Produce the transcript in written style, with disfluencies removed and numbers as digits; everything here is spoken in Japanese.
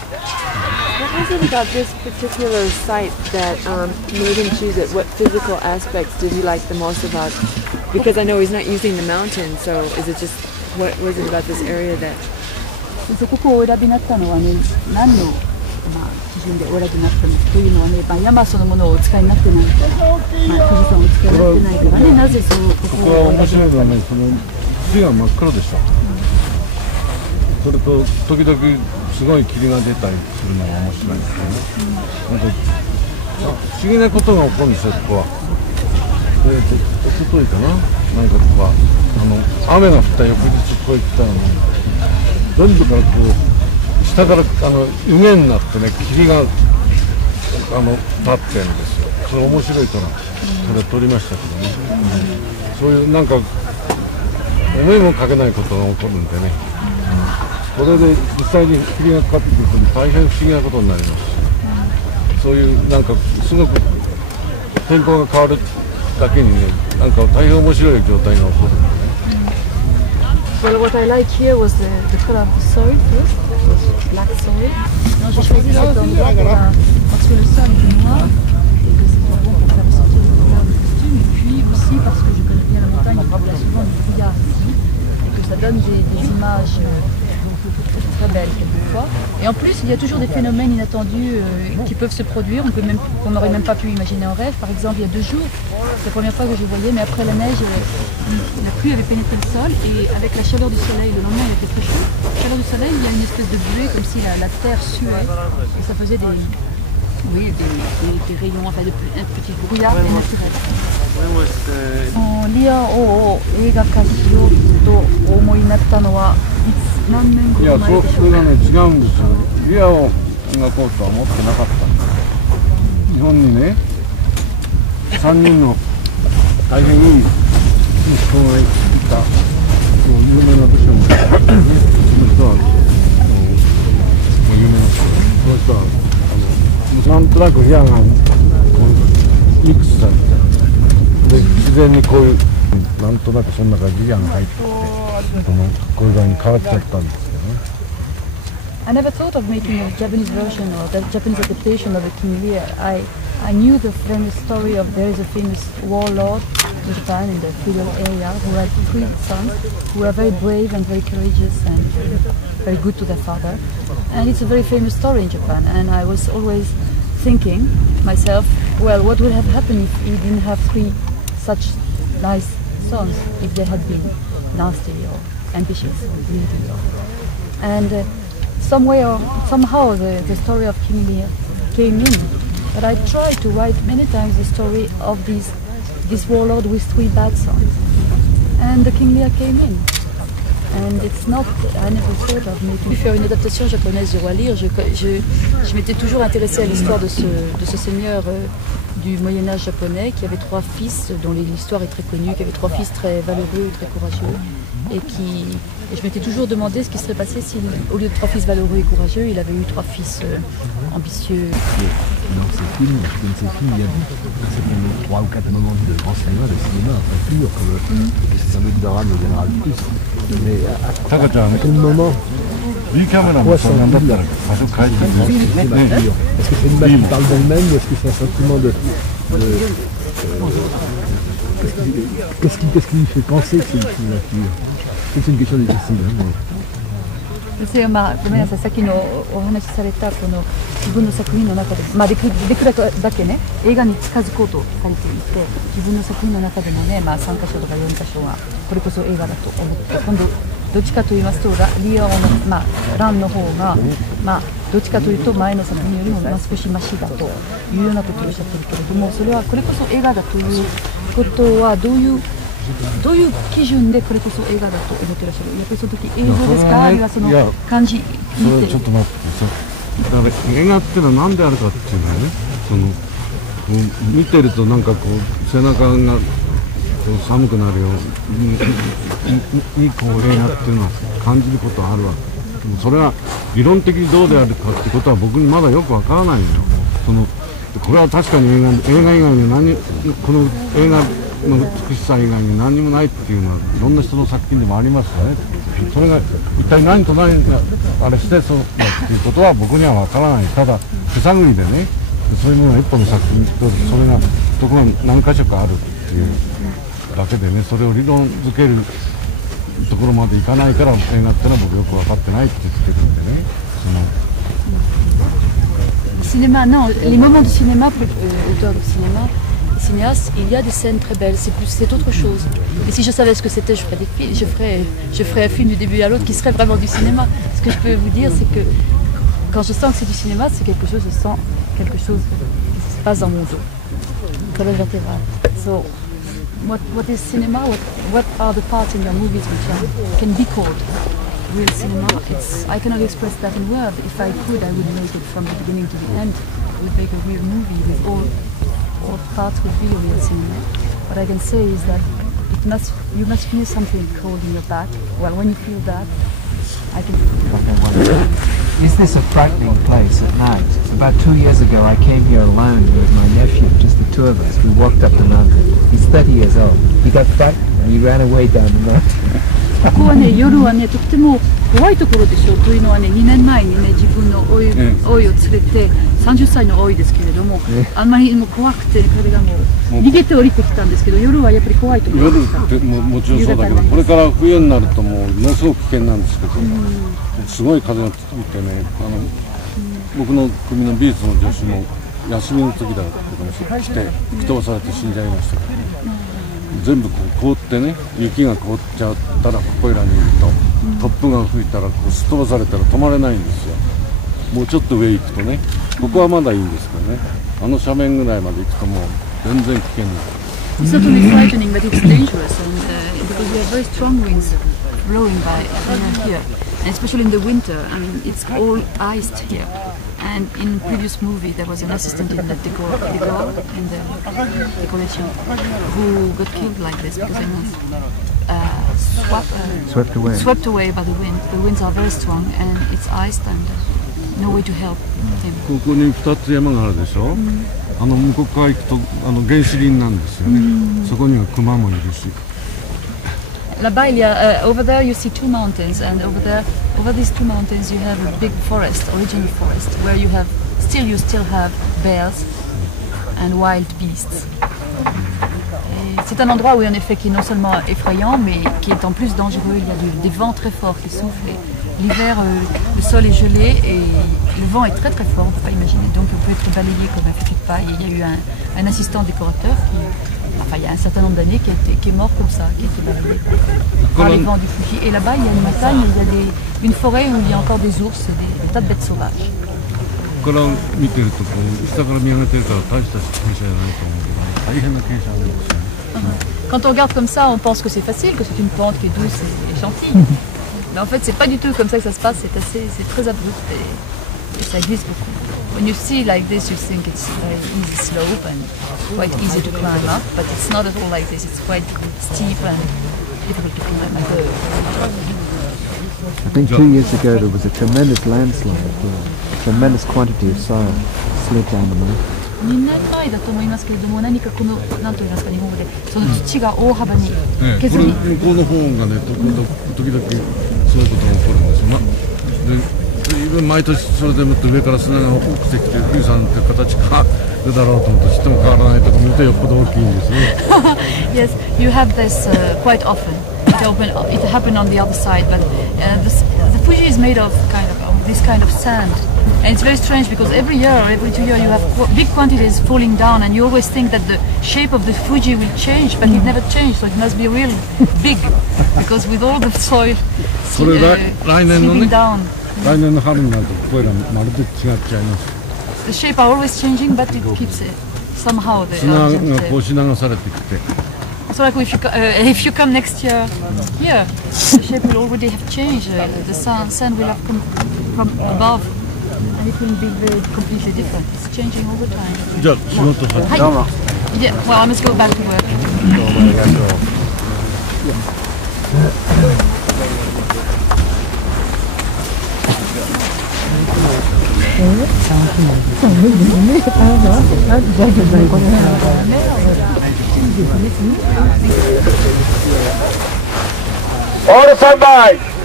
What was it about this particular site that made him choose it? What physical aspects did he like the most about? Because I know he's not using the mountain, so is it just, what was it about this area that? ここをお選びになったのはね、何の、基準でお選びになったのかというのはね、山そのものをお使いになってない、富士山をお使いになってないからね、なぜそう、ここは面白いのはね、その土が真っ黒でした。それと時々すごい霧が出たりするのが面白いんですよね。なんか不思議なことが起こるんですよ、ここは。で、おとといかな、なんかここは雨が降った翌日ここへ来たらね、全部からこう下から湯気になってね、霧が立ってるんですよ。それ面白いとな、それ撮りましたけどね。そういうなんか思いもかけないことが起こるんでね。これで実際に霧がかかってくると大変不思議なことになります。そういうなんかすごく天候が変わるだけにね、なんか大変面白い状態が起こるんでね。Well, what I like here was the color of the soil first, black soil. Non, j'ai choisi cet endroit parce que le sol est noir et que c'est bon pour faire ressortir les couleurs du costume. Et puis aussi parce que je connais bien la montagne, il y a souvent du brouillard ici et que ça donne des images très belle quelquefois. Et en plus, il y a toujours des phénomènes inattendus qui peuvent se produire, qu'on n'aurait même pas pu imaginer en rêve. Par exemple, il y a 2 jours, c'est la première fois que je voyais, mais après la neige, la pluie avait pénétré le sol et avec la chaleur du soleil, le lendemain il était très chaud. La chaleur du soleil, il y a une espèce de buée comme si la terre suait et ça faisait des rayons, enfin un petit brouillard naturel. リアを映画化しようとお思いになったのは何年後前でしょうか。それがね、違うんですよ。リアを描こうとは思ってなかったんです。日本にね、3人の大変いい息子がいた有名な武将がいたんですね。その人は有名な人、その人はなんとなくリアがミックスされて、で自然にこういうなんとなくその中にリアが入ってきて、こういう側に変わっちゃったんですよね。I never thought of making a Japanese version or the Japanese adaptation of the King Lear. I knew the famous story of there is a famous warlord in Japan in the feudal area who had 3 sons who were very brave and very courageous and very good to their father. And it's a very famous story in Japan. And I was always thinking myself, well, what would have happened if he didn't have 3 such nice sons, if they had been nasty or ambitious or greedy. And some way or somehow the story of King Lear came in. But I tried to write many times the story of this warlord with 3 bad sons. And the King Lear came in. And it's not, I never thought of making. Faire une adaptation japonaise du roi Lear, je m'étais toujours intéressée à l'histoire de ce seigneur du Moyen-Âge japonais qui avait 3 fils dont l'histoire est très connue, qui avait 3 fils très valeureux, très courageux et je m'étais toujours demandé ce qui serait passé si, au lieu de 3 fils valeureux et courageux, il avait eu 3 fils ambitieux. Dans ces films, il y a 3 ou 4 moments de grand cinéma, de cinéma, très pur, comme le fameux drame de général Plus. Mais à quel moment quoi s'en dire? Parce que c'est une image qui parle d'elle-même, ou est-ce que c'est un sentiment de qu'est-ce qui lui fait penser que c'est une nature? C'est une question difficile. Hein, ごめんなさい、さっきのお話しされたこの自分の作品の中で、できるだけね映画に近づこうとされていて、自分の作品の中でもね、3箇所とか4箇所はこれこそ映画だと思って、今度どっちかと言いますとリアのランの方がどっちかというと前の作品よりも少しマシだというようなことをおっしゃってるけれども、それはこれこそ映画だということはどういう基準でこれこそ映画だと思ってらっしゃる？やっぱりその時映像ですか、あるいはその感じ？それはちょっと待ってさ、だから映画ってのは何であるかっていうのはね、見てるとなんかこう背中が寒くなるようにこう映画っていうのは感じることはあるわけ。でもそれは理論的にどうであるかってことは僕にまだよくわからないのよ。これは確かに映画以外にこの映画の美しさ以外に何にもないっていうのはいろんな人の作品でもありますよね。それが一体何と何があれしてそうだっていうことは僕には分からない。ただ手探りでね、そういうものが一本の作品とそれがところが何箇所かあるっていうだけでね、それを理論づけるところまでいかないから映画ってのは僕よく分かってないって言ってるんでね。Cinéma, non, les moments de cinéma, auteur de cinéma, cinéaste, il y a des scènes très belles, c'est autre chose. Et si je savais ce que c'était, je ferais des films, je ferais un film du début à l'autre qui serait vraiment du cinéma. Ce que je peux vous dire, c'est que quand je sens que c'est du cinéma, c'est quelque chose, je sens quelque chose qui se passe dans mon dos, colonne vertébrale. So, what is cinema? What are the parts in your movies which can be called real cinema? I cannot express that in words. If I could, I would make it from the beginning to the end. I would make a real movie with all parts would be a real cinema. What I can say is that you must feel something cold in your back. Well, when you feel that, I can. Is this a frightening place at night? About 2 years ago, I came here alone with my nephew, just the two of us. We walked up the mountain. He's 30 years old. He got frightened and he ran away down the mountain. ここはね、夜はね、とっても怖いところでしょう。というのはね、2年前にね、自分の甥を連れて、30歳の甥ですけれども、あんまりもう怖くて、彼がもう逃げて降りてきたんですけど、夜はやっぱり怖いところですか？夜ってもちろんそうだけど、これから冬になるとものすごく危険なんですけど、すごい風が吹いてね、僕の組の美術の助手も休みの時だったかもしれない、来て吹き飛ばされて死んじゃいましたから。全部こう凍ってね、雪が凍っちゃったらここいらにいると、突風が吹いたらこうすっ飛ばされたら止まれないんですよ。もうちょっと上行くとね、ここはまだいいんですけどね、あの斜面ぐらいまで行くともう全然危険です。It's not only frightening, but it's dangerous, and because we have very strong winds blowing by here, and especially in the winter. I mean, it's all iced here. And in previous movie, there was an assistant in the decor in the decoration who got killed like this because they were swept away by the wind. The winds are very strong, and it's iced, and no way to help him. ここに2つ山があるでしょ。向こう側行くと原始林なんですよね。そこには熊もいるし。Là-bas, over there you see two mountains, and over these two mountains you have a big forest, original forest, where you still have bears and wild beasts. C'est un endroit où en effet qui est non seulement effrayant, mais qui est en plus dangereux. Il y a des vents très forts qui soufflent. L'hiver, le sol est gelé et le vent est très très fort, on ne peut pas imaginer. Donc on peut être balayé comme un fût de paille. Il y a eu un assistant décorateur il y a un certain nombre d'années qui est mort comme ça, qui a été balayé par les vents du Fuji. Et là-bas, il y a une montagne, il y a une forêt où il y a encore des ours et des tas de bêtes sauvages. Quand on regarde comme ça, on pense que c'est facile, que c'est une pente qui est douce et gentille. Mais en fait, c'est pas du tout comme ça que ça se passe, c'est très abrupt et ça glisse beaucoup. When you see like this, you think it's a very easy slope and quite easy to climb up, but it's not at all like this. It's quite steep and difficult to climb up. I think 2 years ago there was a tremendous landslide, a tremendous quantity of soil slid down the mountain. 2年前だと思いますけれども、何かこの何と言いますか、日本語でその土が大幅に削り。向こうの方がね、時々そういうことが起こるんですよ。で、毎年それでもって上から砂が落ちてきて富士山って形変わるだろうと思ってちっとも変わらないとこ見るとよっぽど大きいんですね。Yes, you have this quite often. It happened on the other side, but the Fuji is made of this kind of sand. And it's very strange because every year or every 2 years you have big quantities falling down, and you always think that the shape of the Fuji will change, but it never changed, so it must be real big because with all the soil slipping down. 来年の春になるとここらまるで違っちゃいます。The shape are always changing, but it keeps it somehow. 砂がこうし流されてきて。So like if you come next year here, the shape will already have changed. The sand will have come from above. And it will be very completely different. It's changing all the time. じゃあ仕事させて。はい。Yeah, well, I must go back to work. どうもありがとう。Merde. All stand by!